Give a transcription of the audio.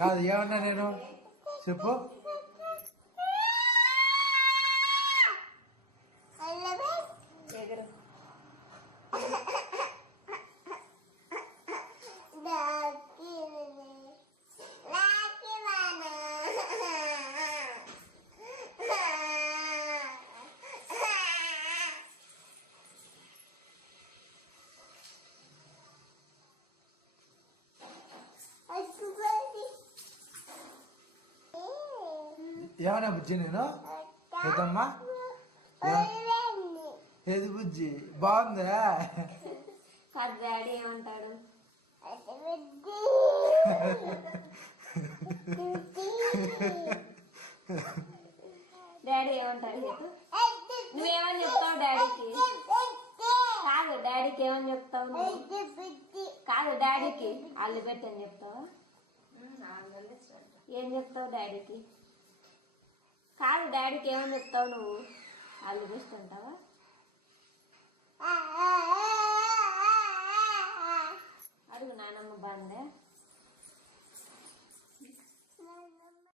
కాదు ఏమన్నా నేను చెప్పు. ఏమన్నా బుజ్జి నేను ఏదమ్మా ఏది బుజ్జి బాగుందా? డాడీ ఏమంటాడు? డాడీ ఏమంటాడు చెప్పు. నువ్వేమని చెప్తావు డాడీకి? కాదు డాడీకి ఏమని చెప్తావు నువ్వు? కాదు డాడీకి అల్లు పెట్టని చెప్తావా? ఏం చెప్తావు డాడీకి? కాదు డాడీకి ఏమని చెప్తావు నువ్వు? అల్లు బెస్ట్ అంటావా?